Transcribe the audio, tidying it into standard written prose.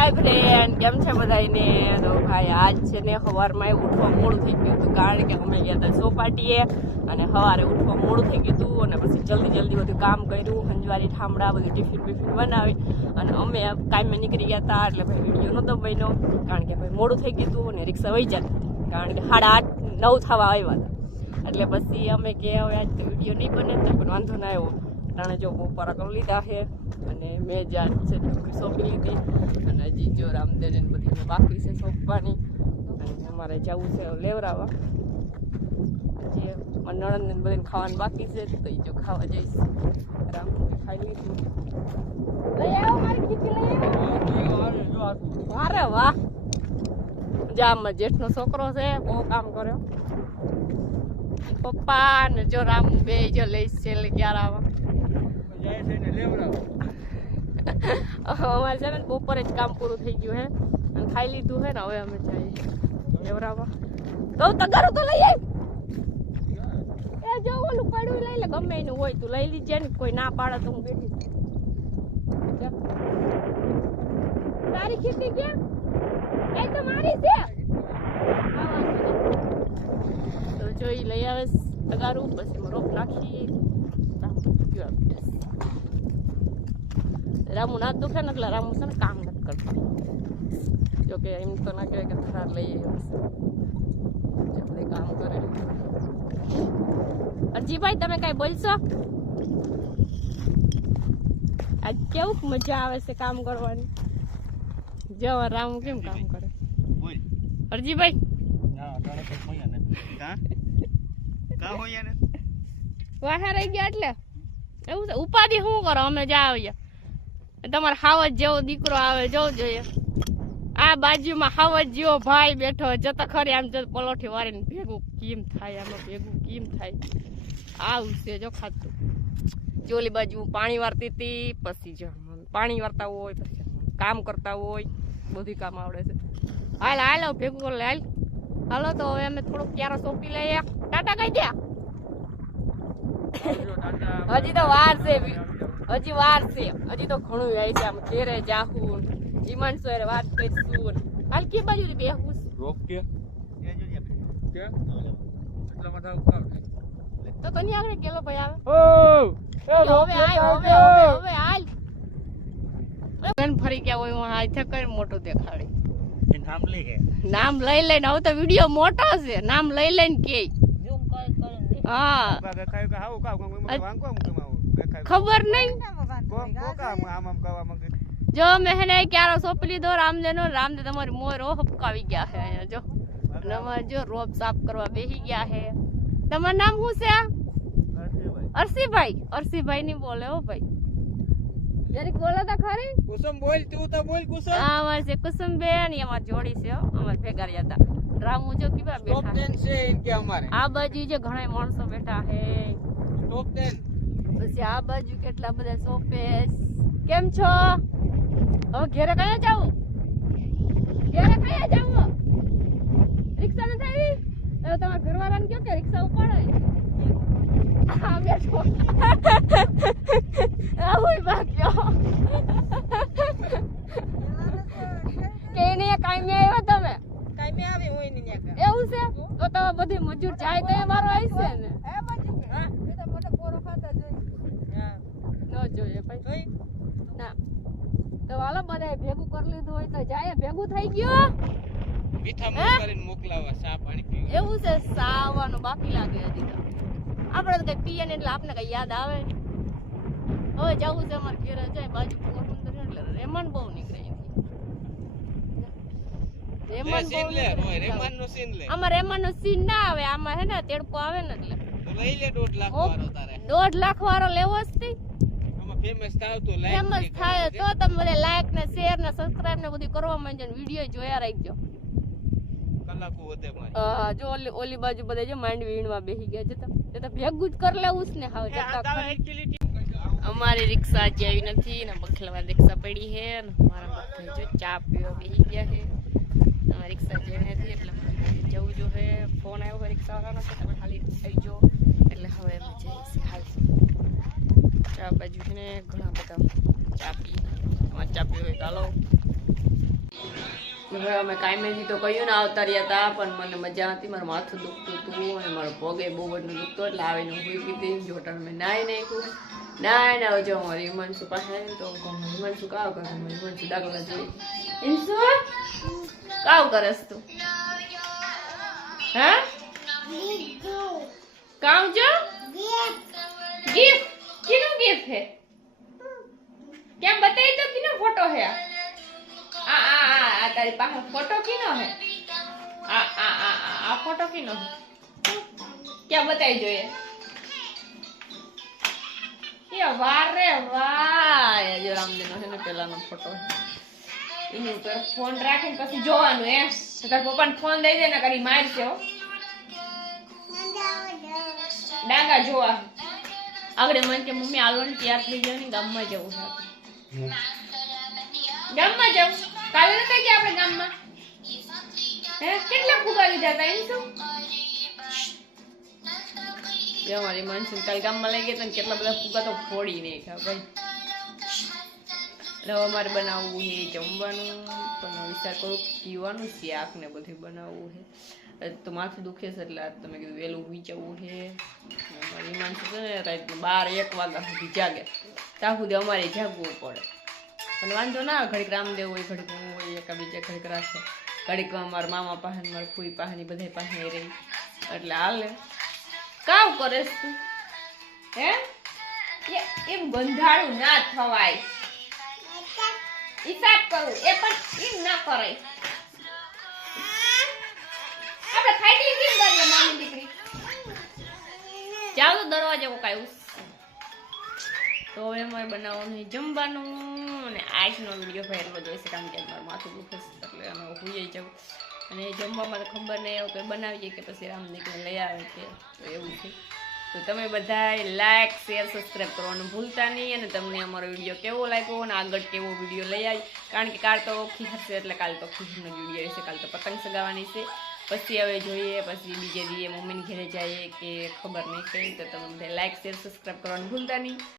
હાય friend, કેમ છે બધાને? તો ભાઈ આજ છે ને સવારમાં ઉઠવા મોડું થઈ ગયું હતું, કારણ કે અમે ગયા હતા ચોપાટીએ અને સવારે ઉઠવા મોડું થઈ ગયું હતું અને પછી જલ્દી બધું કામ કર્યું, હંજવારી ઠામડા બધું ટિફિન બનાવી અને અમે કામે નીકળી ગયા હતા. એટલે ભાઈ વિડીયો નહોતો બન્યો, કારણ કે ભાઈ મોડું થઈ ગયું હતું અને રિક્ષા વહી જતી હતી, કારણ કે 8:30-9 થવા આવ્યા હતા. એટલે પછી અમે કે હવે આજ તો વિડીયો નહીં બને તો પણ વાંધો ના આવ્યો. ટાણે જો બપોરા કરી લીધા છે અને મેં જ્યાં છે છોકરી સોંપી લીધી અને હજી જો રામદેવ ને બધી બાકી છે સોંપવાની અને અમારે જવું છે લેવરાવા. હજી નણંદ ને બધાને ખાવાનું બાકી છે તો એ જો ખાવા જઈશ. રામ ખાઈ લીધું. લઈ આવો મારી ખીચી લઈ આવો. અરે વાહ, જામમાં જેઠનો છોકરો છે, બહુ કામ કર્યો. પપ્પા ને જો રામ બે જો લઈશ છે એટલે ક્યારે આવા અમારે છે ને બપોરે જ કામ પૂરું થઈ ગયું હે અને ખાઈ લીધું હે ને હવે અમે જઈએ લેવરાવા. તો તગારું તો લઈ આવી, એ જો ઓલું પડ્યું લઈ લે, ગમે એનું હોય તું લઈ લીજે ને, કોઈ ના પાડે તો હું બેઠી છું. તારી ખીચડી ક્યાં? એ તો મારી છે. તો જોઈ લઈ આવે તગારું, પછી એમાં રોપ નાખી. રામુ ના દુખે ને એટલે રામુ છે ને કામ નથી કરતો. જોકે એમ તો ના કહેવાય કે થરાર લઈ આવ્યો કામ કરે. અરજીભાઈ તમે કઈ બોલશો? આજ કેવું મજા આવે છે કામ કરવાની. જો રામુ કેમ કામ કરે અરજીભાઈ? વાહા રહી ગયા એટલે એવું છે. ઉપાધિ શું કરો? અમે જા આવીએ તમારે હાવજ જેવો દીકરો આવે જોવું જોઈએ. આ બાજુમાં હાવજ જેવો ભાઈ બેઠો જતા ખરી આમ જતા પલોઠી વાળીને ભેગું કેમ થાય, આમાં ભેગું કેમ થાય? આવું છે જો ખાતું. ચોલી બાજુ પાણી વારતી હતી, પછી જો પાણી વારતા હોય, પછી કામ કરતા હોય, બધું કામ આવડે છે. હાલ ભેગું કરે હાલ. હાલો તો હવે અમે થોડુંક ક્યારે સોંપી લઈએ. ટાટા કહી દે. હજી તો વાર છે, હજી વાર છે, હજી તો ઘણું આવી છે. આમ ઘેરે જાહું ઈમાન સોરે વાત કરીશું. હાલ કે બાજુ બેહું રોક કે તો કની આગળ ગેલો ભાઈ આવે. હવે હાલ બેન ફરી ગયા હોય હું હાથે કઈ મોટું દેખાડી. નામ લઈ લઈને હવે તો વિડીયો મોટો છે, નામ લઈ લઈને કે હા ખબર નહીં. જો મેં ક્યારે સોંપી લીધો રામદેવ નો. રામદેવ તમારી મોર હપકાવી ગયા છે અહીંયા જો. અમારે જો રોપ સાફ કરવા બેસી ગયા છે. તમારું નામ શું છે? અરસીભાઈ. અરસીભાઈ ની બોલે હો ભાઈ, જરીક બોલો તો ખરી. કુસુમ બોલ, તું તો બોલ કુસુમ. હા અમારે છે કુસુમ બેન, અમાર જોડી છે અમાર ભેગા રહ્યા હતા. રામુ જો કેવા બેઠા છે ઇનકે અમારે. આ બાજુ જે ઘણા માણસો બેઠા છે ટોપ 10. પછી આ બાજુ કેટલા બધા સોપે. કેમ છો? હવે ઘરે કયા જાવ? ઘરે કયા જાવ? રિક્ષા ન થઈ? હવે તમારા ઘરવાળાને કહો કે રિક્ષા ઉપાડે. આ બેઠો આવું બાક્યો કે એને કાઈ આવ્યા તમે? કાઈ આવી હું એની ન્યા. એવું છે? તો તમે બધી મજૂર જાય તો મારો આવી છે ને. હે મજૂર હા એ તો મોટો પોરો ખાતા જોઈ. હા ન જોઈએ ભાઈ ના. તો હાલો બધા ભેગું કરી લીધું હોય તો જાય. ભેગું થઈ ગયો. મીઠા મોં કરીને મોકલાવા, ચા પાણી પીવા. એવું છે? સાવાનું બાકી લાગે હજી તો. આપણે તો કઈ પીએ ને એટલે આપને કઈ યાદ આવે. હવે જવું છે અમારે ઘેરે જાય બાજુ પોરબંદર એટલે રેમાન બહુ નીકળે. આમાં રેમાન નો સીન ના આવે, આમાં હે ને તેડકો આવે ને એટલે લઈ લે. 1.5 લાખ વાળો તારે 1.5 લાખ વાળો લેવો જ થી. આમાં ફેમસ થાવ તો લાઈક ફેમસ થાય તો તમે લાઈક ને શેર ને સબસ્ક્રાઇબ ને બધું કરવા માંડજો ને વિડિયો જોયા રાખજો. કલાકો વધે મારી. જો ઓલી બાજુ બધા જો માંડ વીણવા બેસી ગયા છે તો ભેગું જ કરી લેવું છે ને. હવે જતા અમારી રિક્ષા જ આવી નથી ને બખલવા રિક્ષા પડી છે ને મારા બખલ જો ચા પીવા બેસી ગયા છે. અમારી રિક્ષા જ નથી એટલે જવું જો હે. ફોન આવ્યો હોય રિક્ષાવાળાનો તો તમે ખાલી થઈ જો એટલે હવે અમે જઈશું હાલ. ચા બાજુ છે ને ઘણા બધા ચા પી. અમારે ચા પીવી હોય ચાલો. હવે અમે કાયમેથી તો કહ્યું ને આવતા રહ્યા હતા, પણ મને મજા હતી, મારું માથું દુખતું હતું અને મારો પગે બહુ બધું દુખતો, એટલે આવીને હું હુઈ ગઈ હતી. જોટર મેં નાઈ નાખ્યું, નાઈને હવે જો મારી હિમાંશુ પાસે તો હિમાંશુ કાવ કરે, હિમાંશુ દાખલા જોઈ. હિંસુ કાવ કરસ તું? હા કામ જો गिफ्ट किनो गिफ्ट है क्या बताई तो किनो फोटो है आ तारी पास फोटो किनो है आ फोटो किनो है क्या बताई जो ये वाह रे वाह जो रामदेव है ने पेला नो फोटो इनी पर फोन રાખીને પછી જોવાનું હે તો તાર પપ્પાને ફોન દઈ દે ને કરી મારશે હો ડાંગા જોવા આગળ મને કે મમ્મી આલવાની તૈયાર થઈ ગયો ને ગામમાં જવું છે ગામમાં જવું કાલે નતા ગયા આપણે ગામમાં હે કેટલા ફુગા લીધા હતા એમ શું બે મારી માનસુન કાલે ગામમાં લઈ ગયા ને કેટલા બધા ફુગા તો ફોડી નાખ્યા ભાઈ એટલે અમારે બનાવવું છે જમવાનું પણ વિચાર કરું પીવાનું શાક ને બધું બનાવવું છે તો માથું દુખે છે એટલે આજ તમે કીધું વહેલું વિચારવું છે મારી માણસો છે ને રાત 12-1 વાગ્યા સુધી જાગે ત્યાં સુધી અમારે જાગવું પડે પણ વાંધો ના ઘડીક રામદેવ હોય ઘડીક હું હોય એકાબીજા ઘડીક રાખે ઘડીક મારા મામા પાસે મારા ફૂઈ પાસે બધા પાસે રહી એટલે હાલે કાવ કરેસ તું હે એમ ગંધાળું ના થવાય હિસાબ કરું એ પણ એમ ના કરાય આપણે ખાઈ કેમ કરીએ મામી દીકરી જાવ તો દરવાજે કોકાયું તો હવે અમારે બનાવવાનું જમવાનું અને આજનો વિડીયો ફેરવો જઈશે કારણ કે મારું માથું દુખે એટલે અમે હોઈ જાઉં અને જમવામાં તો ખબર નહીં એવું કંઈ બનાવીએ કે પછી રામદીકરીને લઈ આવે કે તો એવું છે તો તમે બધા લાઈક શેર સબસ્ક્રાઈબ કરવાનું ભૂલતા નહીં અને તમને અમારો વિડીયો કેવો લાગ્યો અને આગળ કેવો વિડીયો લઈ આવી કારણ કે કાલ તો ખીર છે એટલે કાલ તો ખીરનો વિડીયો રહેશે કાલ તો પતંગ સગાવવાની છે પછી હવે જોઈએ પછી બીજે દીએ મમ્મીને ઘરે જઈએ કે ખબર નહીં કંઈ તો તમે બધા લાઈક શેર સબસ્ક્રાઈબ કરવાનું ભૂલતા નહીં